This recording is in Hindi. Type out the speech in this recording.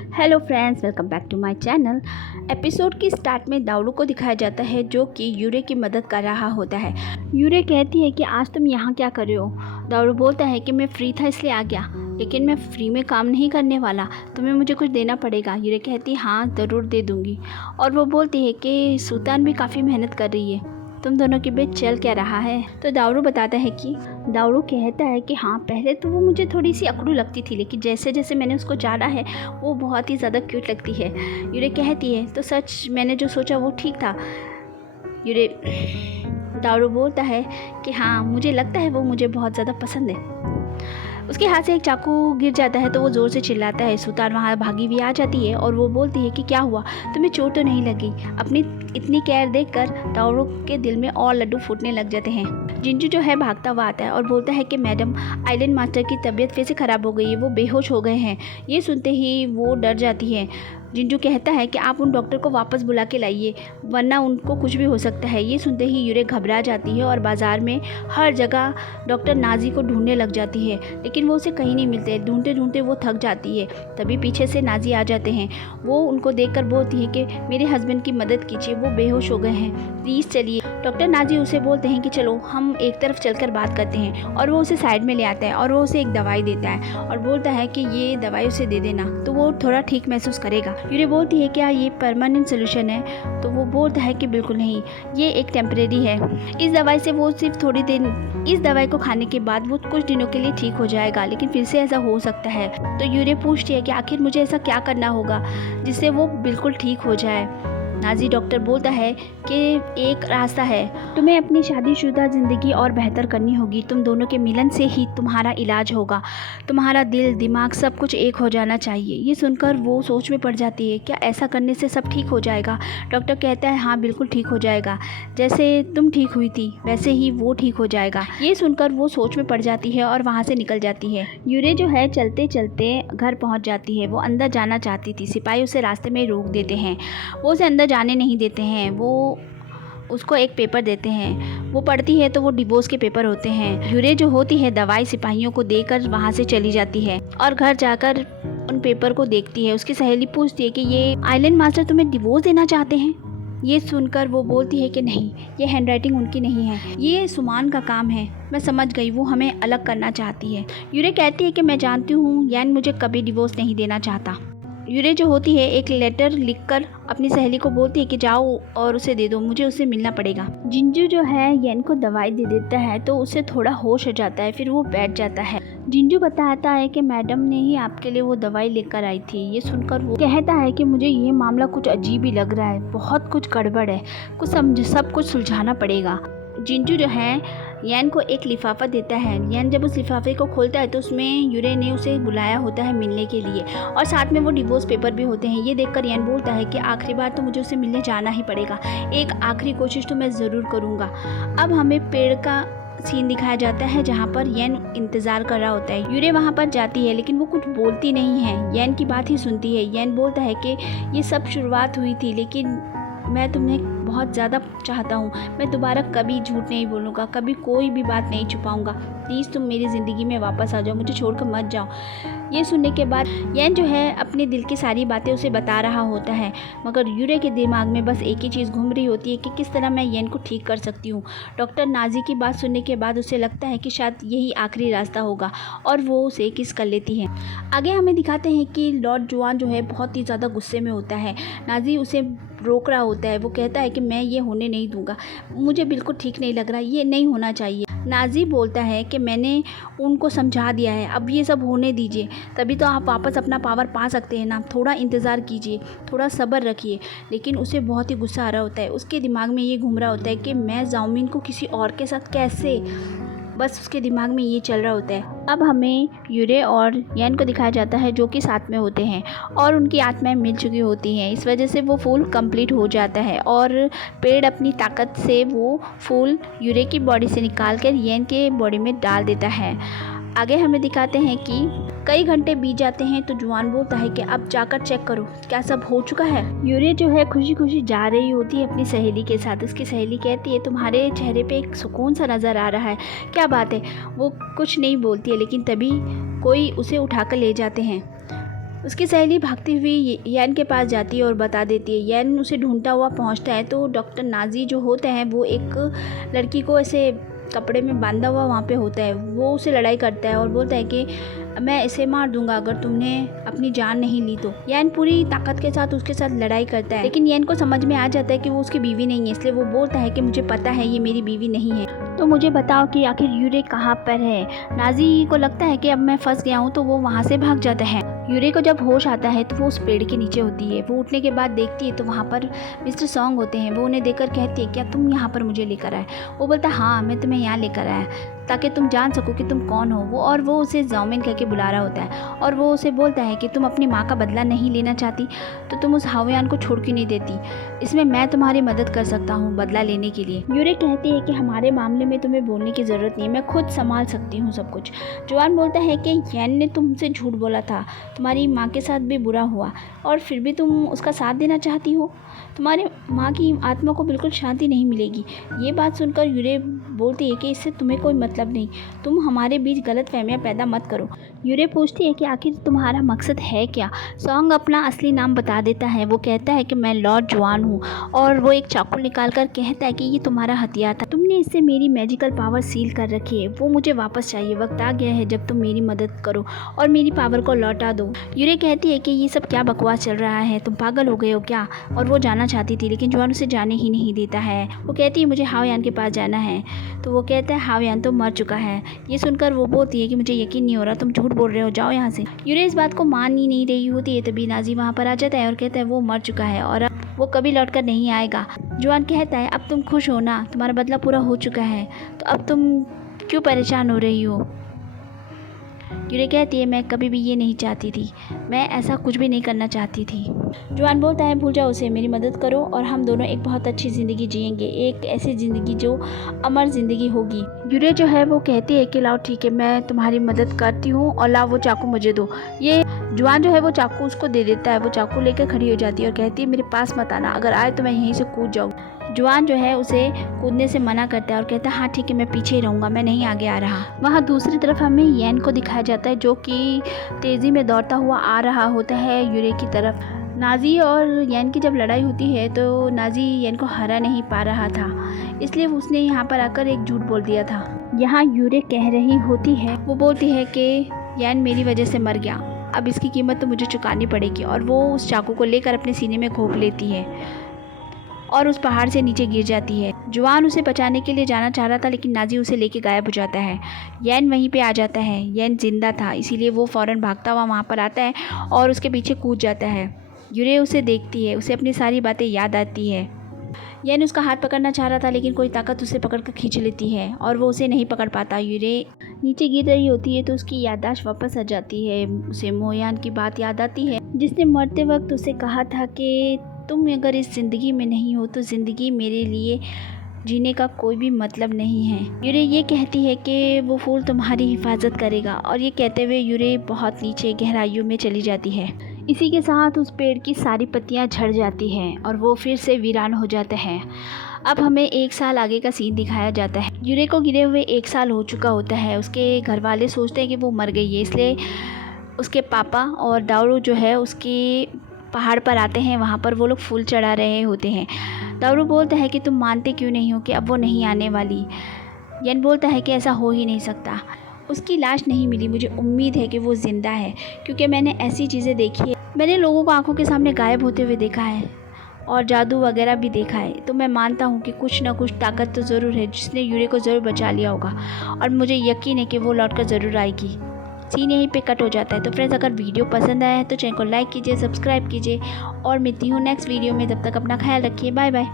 Hello friends, welcome back to my channel. Episode की स्टार्ट में दाऊरू को दिखाया जाता है जो कि यूरे की मदद कर रहा होता है। यूरे कहती है कि आज तुम यहाँ क्या कर रहे हो। दाऊरू बोलता है कि मैं फ्री था इसलिए आ गया, लेकिन मैं फ्री में काम नहीं करने वाला, तुम्हें मुझे कुछ देना पड़ेगा। यूरे कहती है हाँ ज़रूर दे दूँगी। और वो बोलती है कि सुल्तान भी काफ़ी मेहनत कर रही है, तुम दोनों के बीच चल क्या रहा है। तो दाऊरू बताता है कि दाऊरू कहता है कि हाँ पहले तो वो मुझे थोड़ी सी अकड़ू लगती थी, लेकिन जैसे जैसे मैंने उसको जाना है वो बहुत ही ज़्यादा क्यूट लगती है। यूरे कहती है तो सच मैंने जो सोचा वो ठीक था। यूरे दाऊरू बोलता है कि हाँ मुझे लगता है वो मुझे बहुत ज़्यादा पसंद है। उसके हाथ से एक चाकू गिर जाता है तो वो ज़ोर से चिल्लाता है। सुल्तान वहाँ भागी हुई आ जाती है और वो बोलती है कि क्या हुआ, तुम्हें चोट तो नहीं लगी। अपनी इतनी केयर देखकर दाऊरू के दिल में और लड्डू फूटने लग जाते हैं। जिंजू जो है भागता हुआ आता है और बोलता है कि मैडम आइलैंड मास्टर की तबीयत फिर से ख़राब हो गई है, वो बेहोश हो गए हैं। ये सुनते ही वो डर जाती है। जिंजू कहता है कि आप उन डॉक्टर को वापस बुला के लाइए वरना उनको कुछ भी हो सकता है। ये सुनते ही यूरे घबरा जाती है और बाज़ार में हर जगह डॉक्टर नाजी को ढूंढने लग जाती है, लेकिन वो उसे कहीं नहीं मिलते। ढूंढते ढूंढते वो थक जाती है। तभी पीछे से नाजी आ जाते हैं। वो उनको देखकर बोलती है कि मेरे हस्बैंड की मदद कीजिए, वो बेहोश हो गए हैं, प्लीज़ चलिए। डॉक्टर नाजी उसे बोलते हैं कि चलो हम एक तरफ चलकर बात करते हैं, और वो उसे साइड में ले आता है और वो उसे एक दवाई देता है और बोलता है कि ये दवाई उसे दे देना तो वो थोड़ा ठीक महसूस करेगा। यूरे बोलती है क्या ये परमानेंट सोल्यूशन है, तो वो बोलता है कि बिल्कुल नहीं, ये एक टेम्परेरी है। इस दवाई से वो सिर्फ थोड़ी देर, इस दवाई को खाने के बाद वो कुछ दिनों के लिए ठीक हो जाएगा, लेकिन फिर से ऐसा हो सकता है। तो यूरे पूछती है कि आखिर मुझे ऐसा क्या करना होगा जिससे वो बिल्कुल ठीक हो जाए। नाजी डॉक्टर बोलता है कि एक रास्ता है, तुम्हें अपनी शादीशुदा ज़िंदगी और बेहतर करनी होगी। तुम दोनों के मिलन से ही तुम्हारा इलाज होगा, तुम्हारा दिल दिमाग सब कुछ एक हो जाना चाहिए। ये सुनकर वो सोच में पड़ जाती है, क्या ऐसा करने से सब ठीक हो जाएगा। डॉक्टर कहता है हाँ बिल्कुल ठीक हो जाएगा, जैसे तुम ठीक हुई थी वैसे ही वो ठीक हो जाएगा। ये सुनकर वो सोच में पड़ जाती है और वहाँ से निकल जाती है। यूरे जो है चलते चलते घर पहुँच जाती है। वो अंदर जाना चाहती थी, सिपाही उसे रास्ते में रोक देते हैं, वो उसे अंदर जाने नहीं देते हैं। वो उसको एक पेपर देते हैं, वो पढ़ती है तो वो डिवोर्स के पेपर होते हैं। यूरे जो होती है दवाई सिपाहियों को देकर वहाँ से चली जाती है और घर जाकर उन पेपर को देखती है। उसकी सहेली पूछती है कि ये आइलैंड मास्टर तुम्हें डिवोर्स देना चाहते हैं। ये सुनकर वो बोलती है कि नहीं, ये हैंडराइटिंग उनकी नहीं है, ये सुमान का काम है, मैं समझ गई, वो हमें अलग करना चाहती है। यूरे कहती है कि मैं जानती हूँ यैन मुझे कभी डिवोर्स नहीं देना चाहता। यूरे जो होती है एक लेटर लिखकर अपनी सहेली को बोलती है कि जाओ और उसे दे दो, मुझे उससे मिलना पड़ेगा। जिंजू जो है यैन को दवाई दे देता है तो उसे थोड़ा होश हो जाता है, फिर वो बैठ जाता है। जिंजू बताता है कि मैडम ने ही आपके लिए वो दवाई लेकर आई थी। ये सुनकर वो कहता है कि मुझे ये मामला कुछ अजीब ही लग रहा है, बहुत कुछ गड़बड़ है, सब कुछ सुलझाना पड़ेगा। जिंजू जो है यैन को एक लिफाफा देता है। यैन जब उस लिफाफे को खोलता है तो उसमें यूरे ने उसे बुलाया होता है मिलने के लिए, और साथ में वो डिवोर्स पेपर भी होते हैं। ये देखकर यैन बोलता है कि आखिरी बार तो मुझे उसे मिलने जाना ही पड़ेगा, एक आखिरी कोशिश तो मैं ज़रूर करूँगा। अब हमें पेड़ का सीन दिखाया जाता है जहाँ पर यैन इंतज़ार कर रहा होता है। यूरे वहाँ पर जाती है लेकिन वो कुछ बोलती नहीं है, यैन की बात ही सुनती है। यैन बोलता है कि ये सब शुरुआत हुई थी, लेकिन मैं तुम्हें बहुत ज़्यादा चाहता हूँ, मैं दोबारा कभी झूठ नहीं बोलूँगा, कभी कोई भी बात नहीं छुपाऊँगा, प्लीज़ तुम मेरी ज़िंदगी में वापस आ जाओ, मुझे छोड़कर मत जाओ। ये सुनने के बाद यैन जो है अपने दिल की सारी बातें उसे बता रहा होता है, मगर यूरे के दिमाग में बस एक ही चीज़ घूम रही होती है कि किस तरह मैं यैन को ठीक कर सकती हूँ। डॉक्टर नाजी की बात सुनने के बाद उसे लगता है कि शायद यही आखिरी रास्ता होगा और वो उसे किस कर लेती है। आगे हमें दिखाते हैं कि लॉर्ड जुआन जो है बहुत ही ज़्यादा गुस्से में होता है। नाजी उसे रोक रहा होता है, वो कहता है कि मैं ये होने नहीं दूंगा, मुझे बिल्कुल ठीक नहीं लग रहा, ये नहीं होना चाहिए। नाजी बोलता है कि मैंने उनको समझा दिया है, अब ये सब होने दीजिए, तभी तो आप वापस अपना पावर पा सकते हैं ना, थोड़ा इंतज़ार कीजिए, थोड़ा सब्र रखिए। लेकिन उसे बहुत ही गुस्सा आ रहा होता है, उसके दिमाग में ये घूम रहा होता है कि मैं जाओमिन को किसी और के साथ कैसे, बस उसके दिमाग में ये चल रहा होता है। अब हमें यूरे और यैन को दिखाया जाता है जो कि साथ में होते हैं और उनकी आत्माएं मिल चुकी होती हैं। इस वजह से वो फूल कंप्लीट हो जाता है और पेड़ अपनी ताकत से वो फूल यूरे की बॉडी से निकाल कर यैन के बॉडी में डाल देता है। आगे हमें दिखाते हैं कि कई घंटे बीत जाते हैं तो जुआन बोलता है कि अब जाकर चेक करो क्या सब हो चुका है। यूरे जो है खुशी खुशी जा रही होती है अपनी सहेली के साथ। उसकी सहेली कहती है तुम्हारे चेहरे पे एक सुकून सा नज़र आ रहा है, क्या बात है। वो कुछ नहीं बोलती है, लेकिन तभी कोई उसे उठाकर ले जाते हैं। उसकी सहेली भागती हुई यैन के पास जाती है और बता देती है। यैन उसे ढूंढता हुआ पहुंचता है तो डॉक्टर नाजी जो होते हैं वो एक लड़की को ऐसे कपड़े में बांधा हुआ वहाँ पे होता है। वो उसे लड़ाई करता है और बोलता है कि मैं इसे मार दूंगा अगर तुमने अपनी जान नहीं ली तो। यैन पूरी ताकत के साथ उसके साथ लड़ाई करता है, लेकिन यैन को समझ में आ जाता है कि वो उसकी बीवी नहीं है, इसलिए वो बोलता है कि मुझे पता है ये मेरी बीवी नहीं है, तो मुझे बताओ कि आखिर यूरे कहाँ पर है। नाजी को लगता है कि अब मैं फंस गया हूँ, तो वो वहाँ से भाग जाता है। यूरे को जब होश आता है तो वो उस पेड़ के नीचे होती है। वो उठने के बाद देखती है तो वहाँ पर मिस्टर सॉन्ग होते हैं। वो उन्हें देखकर कहती है, क्या तुम यहाँ पर मुझे लेकर आए? वो बोलता है, हाँ मैं तुम्हें यहाँ लेकर आया ताकि तुम जान सको कि तुम कौन हो। वो उसे ज़ाओमिन कह के बुला रहा होता है और वो उसे बोलता है कि तुम अपनी माँ का बदला नहीं लेना चाहती तो तुम उस हाओयान को छोड़ क्यों नहीं देती? इसमें मैं तुम्हारी मदद कर सकता हूँ बदला लेने के लिए। यूरे कहती है कि हमारे मामले में तुम्हें बोलने की ज़रूरत नहीं, मैं खुद संभाल सकती हूँ सब कुछ। जुआन बोलता है कि यैन ने तुमसे झूठ बोला था, तुम्हारी माँ के साथ भी बुरा हुआ और फिर भी तुम उसका साथ देना चाहती हो। तुम्हारी माँ की आत्मा को बिल्कुल शांति नहीं मिलेगी। ये बात सुनकर यूरे बोलती है कि इससे तुम्हें कोई मतलब नहीं, तुम हमारे बीच गलत फहमियाँ पैदा मत करो। यूरे पूछती है कि आखिर तुम्हारा मकसद है क्या? सॉन्ग अपना असली नाम बता देता है। वो कहता है कि मैं लॉर्ड जुआन हूँ और वो एक चाकू निकाल कर कहता है कि ये तुम्हारा हथियार था, तुमने इससे मेरी मैजिकल पावर सील कर रखी है, वो मुझे वापस चाहिए। वक्त आ गया है जब तुम मेरी मदद करो और मेरी पावर को लौटा दो। यूरे कहती है कि ये सब क्या बकवास चल रहा है, तुम पागल हो गए हो क्या? और वो जाना चाहती थी लेकिन जुआन उसे जाने ही नहीं देता है। वो कहती है मुझे हाओयान के पास जाना है, तो वो कहता है हाओयान तो मर चुका है। ये सुनकर वो बोलती है कि मुझे यकीन नहीं हो रहा, तुम झूठ बोल रहे हो, जाओ यहाँ से। यूरे इस बात को मान ही नहीं रही होती है, तभी नाजी वहाँ पर आ जाता है और कहता है वो मर चुका है और अब वो कभी लौट कर नहीं आएगा। जुआन कहता है अब तुम खुश हो ना, तुम्हारा बदला पूरा हो चुका है, तो अब तुम क्यों परेशान हो रही हो? यूरे कहती है मैं कभी भी ये नहीं चाहती थी, मैं ऐसा कुछ भी नहीं करना चाहती थी। जुआन बोलता है भूल जाओ उसे, मेरी मदद करो और हम दोनों एक बहुत अच्छी ज़िंदगी जिएंगे, एक ऐसी ज़िंदगी जो अमर ज़िंदगी होगी। यूरे जो है वो कहती है कि लाओ ठीक है मैं तुम्हारी मदद करती हूँ और लाओ वो चाकू मुझे दो। ये जुआन जो है वो चाकू उसको दे देता है। वो चाकू लेकर खड़ी हो जाती है और कहती है मेरे पास मत आना, अगर आए तो मैं यहीं से कूद जाऊँ। जुआन जो है उसे कूदने से मना करता है और कहता है हाँ ठीक है मैं पीछे ही रहूँगा, मैं नहीं आगे आ रहा। वहाँ दूसरी तरफ हमें यैन को दिखाया जाता है जो कि तेज़ी में दौड़ता हुआ आ रहा होता है यूरे की तरफ। नाजी और यैन की जब लड़ाई होती है तो नाजी यैन को हरा नहीं पा रहा था, इसलिए उसने यहाँ पर आकर एक झूठ बोल दिया था। यहाँ यूरे कह रही होती है, वो बोलती है कि यैन मेरी वजह से मर गया, अब इसकी कीमत तो मुझे चुकानी पड़ेगी। और वो उस चाकू को लेकर अपने सीने में घोंप लेती है और उस पहाड़ से नीचे गिर जाती है। जुआन उसे बचाने के लिए जाना चाह रहा था लेकिन नाजी उसे लेके गायब हो जाता है। यैन वहीं पे आ जाता है। यैन जिंदा था इसीलिए वो फ़ौरन भागता हुआ वहाँ पर आता है और उसके पीछे कूद जाता है। यूरे उसे देखती है, उसे अपनी सारी बातें याद आती है। यैन उसका हाथ पकड़ना चाह रहा था लेकिन कोई ताकत उसे पकड़ कर खींच लेती है और वो उसे नहीं पकड़ पाता। यूरे नीचे गिर रही होती है तो उसकी याददाश्त वापस आ जाती है। उसे मोयान की बात याद आती है जिसने मरते वक्त उसे कहा था कि तुम अगर इस ज़िंदगी में नहीं हो तो ज़िंदगी मेरे लिए जीने का कोई भी मतलब नहीं है। यूरे ये कहती है कि वो फूल तुम्हारी हिफाजत करेगा और ये कहते हुए यूरे बहुत नीचे गहराइयों में चली जाती है। इसी के साथ उस पेड़ की सारी पत्तियां झड़ जाती हैं और वो फिर से वीरान हो जाता है। अब हमें 1 साल आगे का सीन दिखाया जाता है। यूरे को गिरे हुए 1 साल हो चुका होता है। उसके घर वाले सोचते हैं कि वो मर गई है, इसलिए उसके पापा और दारू जो है उसके पहाड़ पर आते हैं। वहाँ पर वो लोग फूल चढ़ा रहे होते हैं। दारू बोलता है कि तुम मानते क्यों नहीं हो कि अब वो नहीं आने वाली। यन बोलता है कि ऐसा हो ही नहीं सकता, उसकी लाश नहीं मिली, मुझे उम्मीद है कि वो ज़िंदा है क्योंकि मैंने ऐसी चीज़ें देखी है। मैंने लोगों को आंखों के सामने गायब होते हुए देखा है और जादू वगैरह भी देखा है, तो मैं मानता हूँ कि कुछ ना कुछ ताकत तो ज़रूर है जिसने यूरे को ज़रूर बचा लिया होगा और मुझे यकीन है कि वो लौट कर ज़रूर आएगी। सीन यहीं पे कट हो जाता है। तो फ्रेंड्स अगर वीडियो पसंद आया है तो चैनल को लाइक कीजिए, सब्सक्राइब कीजिए और मिलती हूँ नेक्स्ट वीडियो में। तब तक अपना ख्याल रखिए, बाय बाय।